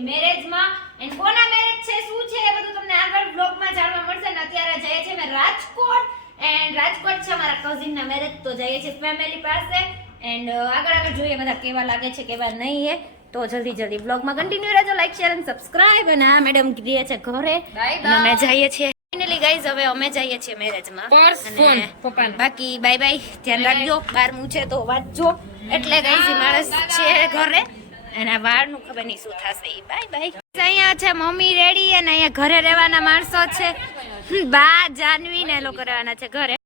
એની મેરેજમાં. એન્ડ કોના મેરેજ છે, શું છે એ બધું તમને આગળ બ્લોગમાં જાણવા મળશે. ને અત્યારે જઈએ છીએ અમે રાજકોટ. એન્ડ રાજકોટ છે મારા કઝિનના મેરેજ, તો જઈએ છીએ ફેમિલી પાસે. એન્ડ આગળ જોઈએ બધા કેવા લાગે છે કેવા નહીં હે. તો જલ્દી બ્લોગમાં કન્ટિન્યુ રહેજો. લાઈક શેર અને સબસ્ક્રાઇબ. અને આ મેડમ ગઈ છે ઘરે અને અમે જઈએ છીએ ફાઇનલી ગાઈઝ. હવે અમે જઈએ છીએ મેરેજમાં. અને બાકી બાય બાય, ધ્યાન રાખજો. 12મું છે તો વાંચજો. એટલે ગાઈઝ માણસ છે ઘરે અને આ વાળનું ખબર નહીં શું થશે. Bye bye. અહીંયા છે મમ્મી રેડી અને અહીંયા ઘરે રહેવાના માણસો છે. બા જાનવી ને લોકો રહેવાના છે ઘરે.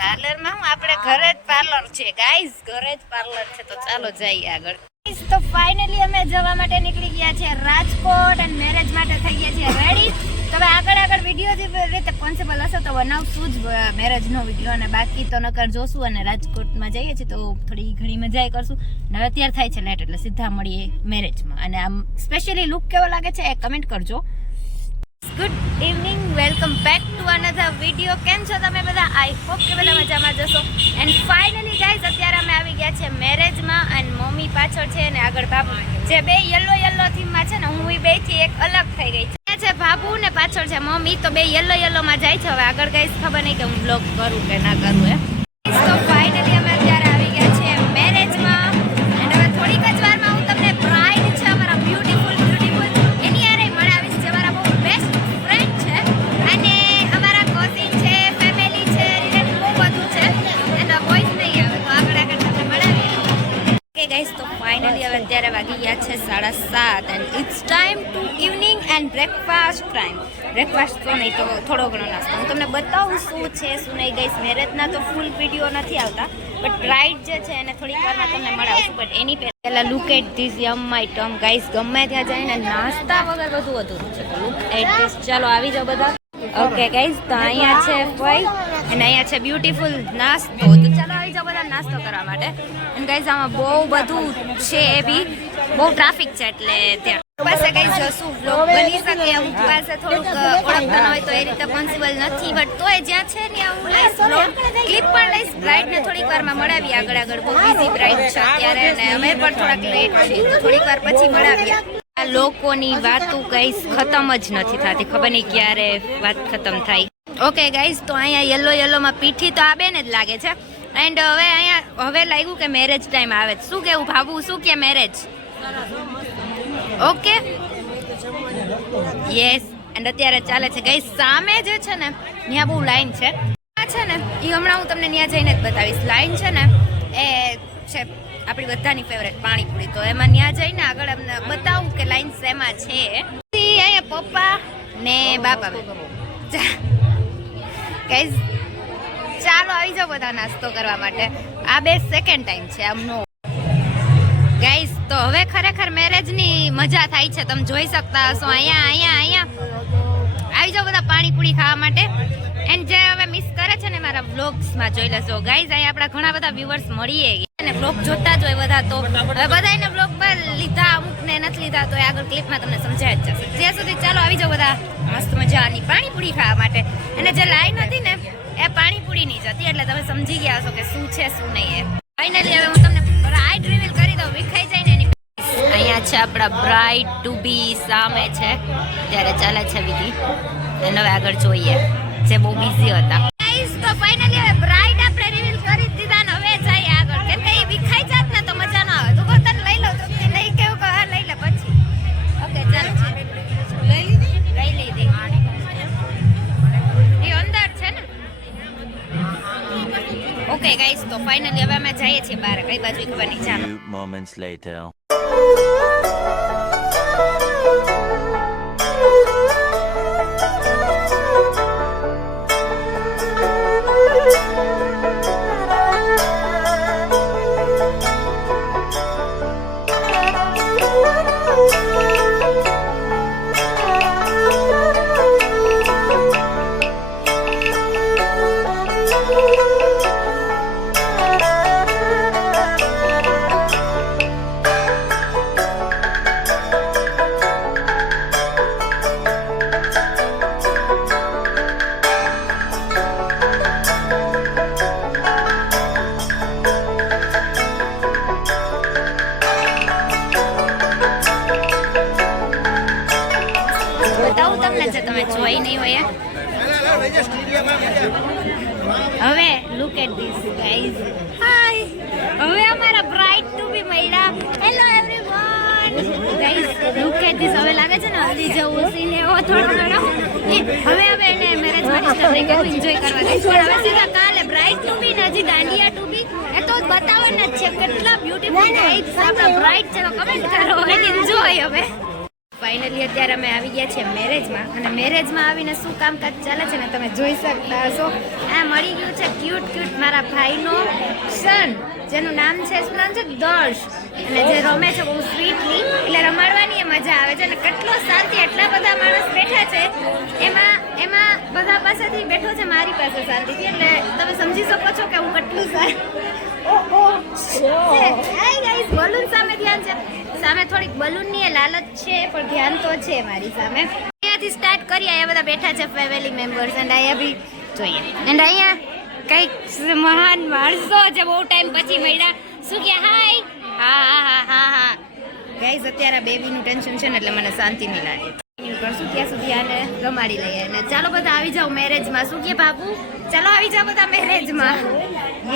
પાર્લરમાં આપણે ઘરે જ પાર્લર છે ગાઈઝ, ઘરે જ પાર્લર છે. તો ચાલો જઈએ આગળ. તો ફાઇનલી અમે જવા માટે નીકળી ગયા છે રાજકોટ અને મેરેજ માટે થઈ ગયા છે રેડી. તો હવે આગળ વિડીયો જે રીતે પોસિબલ હશે તો બનાવશું જ મેરેજનો વિડીયો. અને બાકી તો નકર જોશું. અને રાજકોટમાં જઈએ છીએ તો થોડી ઘણી મજા કરશું. અને અત્યારે થાય છે લેટ, એટલે સીધા મળીએ મેરેજમાં. અને આમ સ્પેશિયલી લુક કેવો લાગે છે એ કમેન્ટ કરજો. Good evening, welcome back to another video. કેમ છો તમે બધા? આઈ હોપ કે બધા મજામાં જશો. એન્ડ ફાઇનલી ગાઈઝ અત્યારે અમે આવી ગયા છે મેરેજમાં. અને મમ્મી પાછળ છે અને આગળ બાબુ, જે બે યલો થીમમાં છે ને, હું બે થી એક અલગ થઈ ગઈ છે બાબુ ને પાછળ છે મમ્મી. તો બે યલો માં જાય છે. હવે આગળ ગાઈઝ ખબર નહીં કે હું બ્લોગ કરું કે ના કરું એમ. તો ફાઇનલી અમે અત્યારે આવી ગયા છે મેરેજમાં. અને હવે થોડીક જ વારમાં હું તમને બ્રાઇડ છે અમારા બ્યુટીફુલ એની યારે મળાવીશ, જે મારા બહુ બેસ્ટ ફ્રેન્ડ છે. અને અમારા કઝિન છે, ફેમિલી છે, રિલેટિવ બહુ બધું છે. અને કોઈ જ નહીં આવે તો આગળ તમને મળાવીએ. ઓકે ગાઈઝ, તો ફાઇનલી હવે અત્યારે વાગી ગયા છે 7:30 and it's time to evening and breakfast time. Breakfast તો નહીં તો થોડો ઘણો નાસ્તો હું તમને બતાવું શું છે શું નહીં. ગાઈઝ મેરેજના તો ફૂલ વિડીયો નથી આવતા, બટ બ્રાઇડ જે છે એને થોડીક વારમાં તમને મળાવશું. બટ એની પહેલા look at this yum my tummy guys. ગમે ત્યાં જઈને નાસ્તા વગર બધું અધૂરું છે. તો લુક એટ ધીસ. ચાલો આવી જાઓ બધા. ઓકે ગાઈઝ, તો અહીંયા છે ફઈ અને અહીંયા છે બ્યુટીફુલ નાસ્તો. તો ચાલો આવી જાઓ બધા નાસ્તો કરવા માટે. અને ગાઈઝ આમાં બહુ બધું છે, એ બી બહુ ટ્રાફિક છે એટલે ત્યાં પાસે ગાઈઝ જોશું વ્લોગ બની શકે. અમુક પાસે થોડુંક ઓળખતા ન હોય તો એ રીતે પોસિબલ નથી, બટ તોય જ્યાં છે ને હું લઈશ વ્લોગ ક્લિપ પણ લઈશ. બ્રાઇડને થોડીક વારમાં મળાવી. આગળ બહુ બિઝી બ્રાઇડ છે અત્યારે અને અમે પણ થોડાક લેટ છીએ, તો થોડીક વાર પછી મળાવીએ. આ લોકોની વાતો ગાઈઝ ખતમ જ નથી થતી, ખબર નહીં ક્યારે વાત ખતમ થાય. ઓકે ગાઈઝ, તો અહીંયા યલોમાં પીઠી તો આ બેન જ લાગે છે. એન્ડ હવે લાગ્યું કે મેરેજ ટાઈમ આવે. શું કેવું ભાભુ, શું કે મેરેજ? Okay yes. એન્ડ અત્યારે ચાલે છે ગાઈઝ. સામે જે છે ને ત્યાં બહુ લાઈન છે ને, એ હમણાં હું તમને ત્યાં જઈને જ બતાવીશ. લાઈન છે ને એ છે આપણી બધાની ફેવરેટ પાણીપુરી. તો એમાં ત્યાં જઈને આગળ અમને બતાવું કે લાઈન શેમાં છે. અહીંયા પપ્પા ને બાપા ગાઈઝ. ચાલો આવી જાઓ બધા નાસ્તો કરવા માટે. આ બે સેકન્ડ ટાઈમ છે આમનો ગાઈઝ. તો હવે ખરેખર મેરેજની મજા થાય છે, તમે જોઈ શકતા હશો. અહીંયા આવી જાઓ બધા પાણીપુરી ખાવા માટે. એન્ડ જે હવે મિસ કરે છે ને મારા વ્લોગ્સમાં જોઈ લેજો ગાઈઝ. અહીંયા આપણા ઘણા બધા વ્યુઅર્સ મળીએ ગયા અને વ્લોગ જોતા જ હોય બધા. તો હવે બધાને વ્લોગમાં લીધા, અમુકને નથી લીધા, તો આગળ ક્લિપમાં તમને સમજાય જ જશે. ત્યાં સુધી ચાલો આવી જાઓ બધા મસ્ત મજાની પાણીપુરી ખાવા માટે. અને જે લાઈન હતી ને એ પાણીપુરીની જ હતી, એટલે તમે સમજી ગયા હશો કે શું છે શું નહીં એ. ફાઇનલી હવે હું તમને બ્રાઇડ રિવીલ કરી દઉં, વિખાઈ જાય ને એની. અહીંયા છે આપણા બ્રાઇડ ટુ બી સામે છે, ત્યારે ચાલે છે વિધિ. અને હવે આગળ જોઈએ, જે બહુ બિઝી હતા. તો ફાઇનલી હવે બ્રાઇડ આપણે રિવીલ કરી દીધા ને હવે જઈએ આગળ. કેમ કે એ વિખાઈ જાત ને તો મજા ના આવે. તું પોતાને લઈ લો તો નહીં કેવું કે હા લઈ લે પછી. ઓકે ચાલો લઈ લીધી. એ અંદર છે ને. ઓકે ગાઈસ, તો ફાઇનલી હવે અમે જઈએ છીએ બહાર. કઈ બાજુ ખબર નહીં. ચાલો. Moments later. છે, તમે જોઈ નહીં હોય. હવે look at this guys. Hi, હવે અમારા બ્રાઇડ ટુ બી મળ્યા. Hello everyone guys, look at this. હવે લાગે છે ને હલ્દી જેવું સીન એવો થોડો ઘણો. હવે એને મેરેજમાં ડિસ્ટર્બ નહીં કરવું, એન્જોય કરવા દઈશ. પણ હવે સીધા કાલે બ્રાઇડ ટુ બી ને હજી દાંડિયા ટુ બી એ તો બતાવવાના જ છે. કેટલા બ્યુટીફુલ ગાઈઝ આપણા બ્રાઇડ છે, તો કમેન્ટ કરો એન્ડ એન્જોય. હવે ફાઇનલી અત્યારે અમે આવી ગયા છીએ મેરેજમાં, અને મેરેજમાં આવીને શું કામકાજ ચાલે છે ને તમે જોઈ શકતા હશો. આ મળી ગયું છે ક્યુટ મારા ભાઈનો સન, જેનું નામ છે, શું નામ છે, દર્શ. અને જે રમે છે બહુ સ્વીટલી, એટલે રમાડવાની એ મજા આવે છે. અને કેટલો શાંતિ, એટલા બધા માણસ બેઠા છે, એમાં બધા પાસેથી બેઠો છે મારી પાસે શાંતિથી, એટલે તમે સમજી શકો છો કે હું કેટલું બલૂન સામે ધ્યાન છે, સામે થોડીક બલૂનની લાલચ છે, પણ ધ્યાન તો છે મારી સામે. અહીંયાથી સ્ટાર્ટ કરીએ. અહીંયા બધા બેઠા છે ફેમિલી મેમ્બર્સ, એન્ડ અહીંયા બી જોઈએ. એન્ડ અહીંયા કંઈક મહાન માણસો જે બહુ ટાઈમ પછી મળ્યા. શું કે હાય? હા ગાઈઝ, અત્યારે બેબીનું ટેન્શન છે ને, એટલે મને શાંતિ નહીં લાગે. કરશું ત્યાં સુધી આને રમાડી લઈએ. અને ચાલો બધા આવી જાઓ મેરેજમાં. શું કે બાબુ, ચાલો આવી જાઓ બધા મેરેજમાં.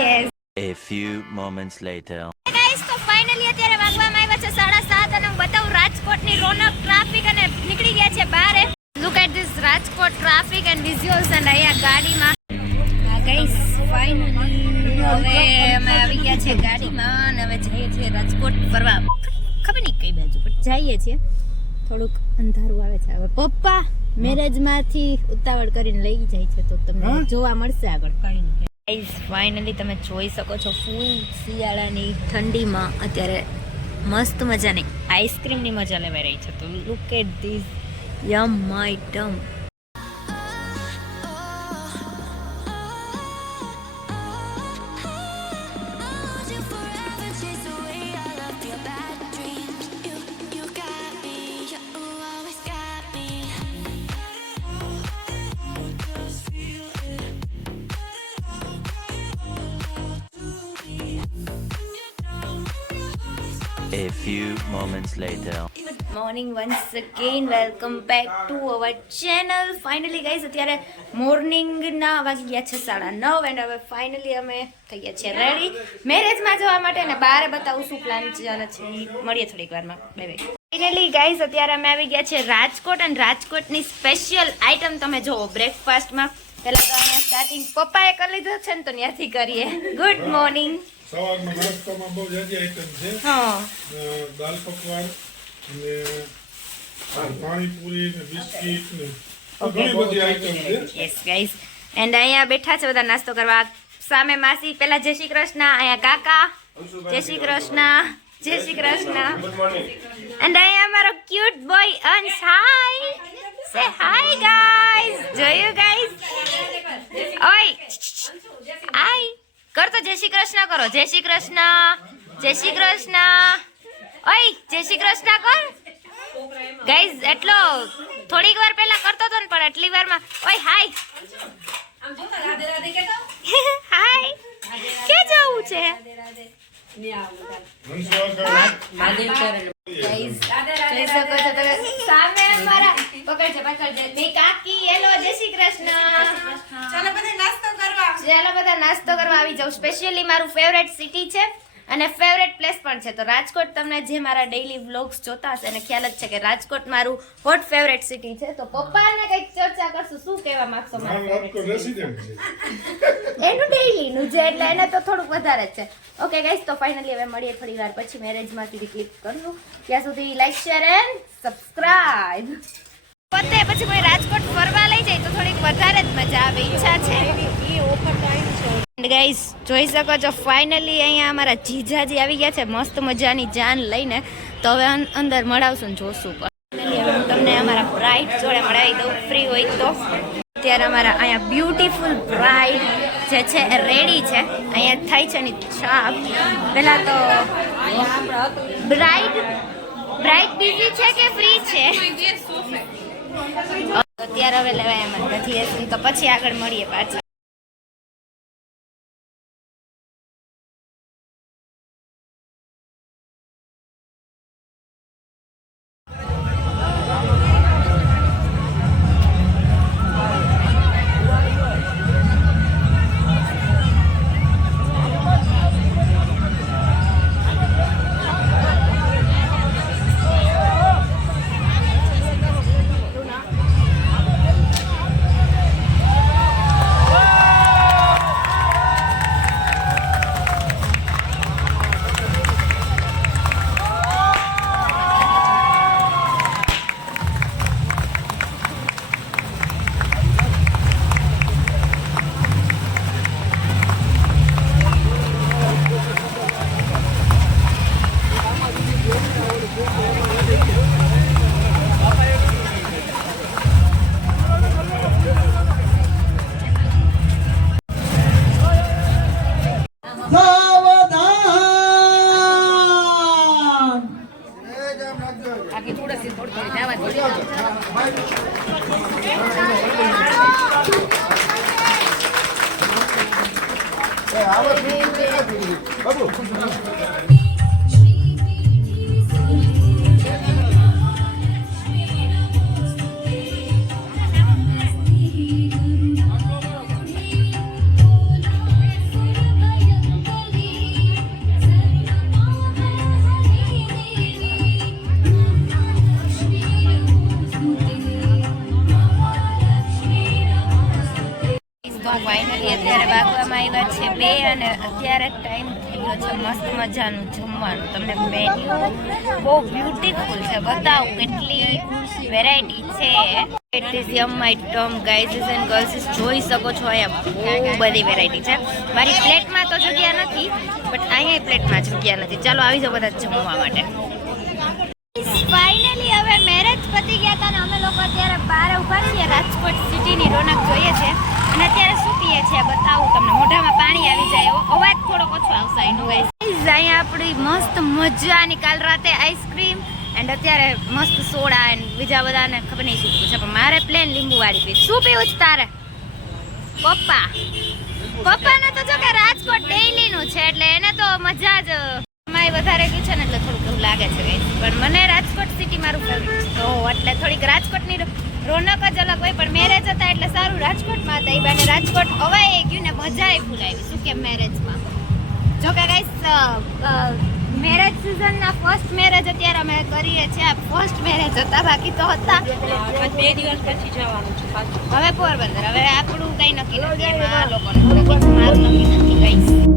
Yes. A few moments later. Guys, તો ફાઇનલી અત્યારે વાગવામાં આવ્યા છે 7:30, અને હું બતાવું રાજકોટની રોનક, ટ્રાફિક, અને નીકળી ગયા છે બહાર. Look at this Rajkot traffic and visuals. અને અહીંયા ગાડીમાં ગાઈસ ફાઇનલી હવે અમે આવી ગયા છે ગાડીમાં, અને હવે જઈએ છીએ રાજકોટ ફરવા. ખબર નહીં કઈ બાજુ પણ જઈએ છીએ. થોડુંક અંધારું આવે છે. હવે પપ્પા મેરેજમાંથી ઉતાવળ કરીને લઈ જાય છે, તો તમને જોવા મળશે આગળ. કઈ નહીં ગાઈસ, ફાઇનલી તમે જોઈ શકો છો ફૂલ શિયાળાની ઠંડીમાં અત્યારે મસ્ત મજાની આઈસ્ક્રીમની મજા લેવાઈ રહી છે. તો look at this yum item. A few moments later. Good morning once again. Welcome back to our channel. Finally guys, અત્યારે મોર્નિંગના વાગી ગયા છે 9:30, એન્ડ હવે ફાઇનલી અમે થઈ ગયા છીએ રેડી મેરેજમાં જવા માટે. અને બહાર બતાવું શું પ્લાન ચાલે છે, મળીએ થોડીક વારમાં. Bye bye. ફાઇનલી ગાઈઝ, અત્યારે અમે આવી ગયા છે રાજકોટ, અને રાજકોટની સ્પેશિયલ આઈટમ તમે જુઓ બ્રેકફાસ્ટમાં. પહેલા તો અહીંયા સ્ટાર્ટિંગ પપ્પાએ કરી લીધું છે ને, તો ત્યાંથી કરીએ. Good morning. સવારમાં નાસ્તામાં બહુ જાજી આઈટમ છે. દાલ પકવાન ને પાણીપુરી ને બિસ્કિટ ને ઘણી બધી આઈટમ છે. યસ ગાઈસ, એન્ડ અહીંયા બેઠા છે બધા નાસ્તો કરવા. સામે માસી, પહેલા જય શ્રી કૃષ્ણ. અહીંયા કાકા, જય શ્રી કૃષ્ણ. જય શ્રી કૃષ્ણ. એન્ડ અહીંયા અમારો ક્યુટ બોય અંશ. હાય, સે હાય ગાઈસ. જોયું ગાઈસ? ઓય હાય કર તો, જય શ્રી કૃષ્ણ કરો. જય શ્રી કૃષ્ણ, જય શ્રી કૃષ્ણ. ઓય જય શ્રી કૃષ્ણ કર ગાઈઝ. એટલો થોડીક વાર પહેલા કરતો હતો ને, પણ એટલી વારમાં ઓય હાય હાય. કે જવું છે સામે અમારા પકડજે બે કાકી. હેલો, જય શ્રી કૃષ્ણ. ચાલો બધા નાસ્તો કરવા આવી જાવ. સ્પેશિયલી મારું ફેવરેટ સિટી છે અને ફેવરેટ પ્લેસ પણ છે. તો રાજકોટ, તમને જે મારા ડેઈલી વ્લોગ્સ જોતા હશે એને ખ્યાલ જ છે કે રાજકોટ મારું હોટ ફેવરેટ સિટી છે. તો પપ્પાને કંઈક ચર્ચા કરશું. શું કહેવા માંગશો? એનું ડેઈલીનું છે, એટલે એને તો થોડુંક વધારે જ છે. ઓકે ગાઈસ, તો ફાઇનલી હવે મળીએ થોડી વાર પછી મેરેજમાંથી ક્લિક કરવું. ત્યાં સુધી લાઈક, શેર એન્ડ સબસ્ક્રાઇબ. પોતે પછી કોઈ રાજકોટ ફરવા લઈ જાય તો થોડીક વધારે જ મજા આવે. ઈચ્છા છે. ગાઈસ, જોઈ શકો છો ફાઇનલી અહીંયા અમારા જીજાજી આવી ગયા છે મસ્ત મજાની જાન લઈને. તો હવે અંદર મળાવશું ને જોશું. ફાઇનલી હવે હું તમને અમારા બ્રાઇડ જોડે મળાવી દઉં, ફ્રી હોય તો. અત્યારે અમારા અહીંયા બ્યુટીફુલ બ્રાઇડ જે છે એ રેડી છે. અહીંયા થાય છે એની છાપ. પહેલા તો બ્રાઇડ બિઝી છે કે ફ્રી છે? અત્યારે હવે લેવાય એમ નથી, તો પછી આગળ મળીએ પાછા. તો ફાઇનલી અત્યારે વાગવામાં આવ્યા છે 2 અને અત્યારે ટાઈમ થઈ ગયો છે મસ્ત મજાનું જમવાનું. તમને મેન્યુ બહુ બ્યુટીફુલ છે, બતાવું કેટલી વેરાયટી છે. It is yum my tummy guys and girls, જોઈ શકો છો અહીંયા બહુ બધી વેરાયટી છે. મારી પ્લેટમાં તો જગ્યા નથી, બટ અહીંયા પ્લેટમાં જગ્યા નથી. ચાલો આવી જાઓ બધા જમવા માટે. ફાઇનલી હવે મેરેજ પતી ગયા હતા ને અમે લોકો અત્યારે બહાર ઊભા છીએ. રાજકોટ સિટીની રોનક જોઈએ છે અને અત્યારે શું પીએ છીએ બતાવું તમને. મોઢામાં પાણી આવી જાય એવો અવાજ થોડો ઓછો આવશે એનો ગાઈસ. અહીંયા આપણી મસ્ત મજાની કાલ રાતે આઈસ્ક્રીમ એન્ડ અત્યારે મસ્ત સોડા એન્ડ બીજા બધાને ખબર નહીં શું પીવું છે, પણ મારે પ્લેન લીંબુ વાળી પીવું. શું પીવું છે તારે? પપ્પાને તો જો કે રાજકોટ ડેઈલીનું છે એટલે એને તો મજા જ વધારે ગયું છે ને એટલે થોડુંક એવું લાગે છે ગાઈસ. પણ મને રાજકોટ સિટી મારું ફેવરિટ છે, તો એટલે થોડીક રાજકોટની રોનક જ અલગ હોય. પણ મેરેજ હતા એટલે સારું રાજકોટમાં હતા, એ બાને રાજકોટ અવાઈ ગયું ને મજાય ફૂલ આવી. શું કે મેરેજમાં જો કે ગાઈસ મેરેજ સિઝનના ફર્સ્ટ મેરેજ અત્યારે અમે કરીએ છીએ. ફર્સ્ટ મેરેજ હતા, બાકી તો હતા 2 દિવસ પછી જવાનું છે પાછું. હવે પોરબંદર, હવે આપણું કઈ નક્કી નથી એમાં, આ લોકોને મારું નક્કી નથી ગાઈસ.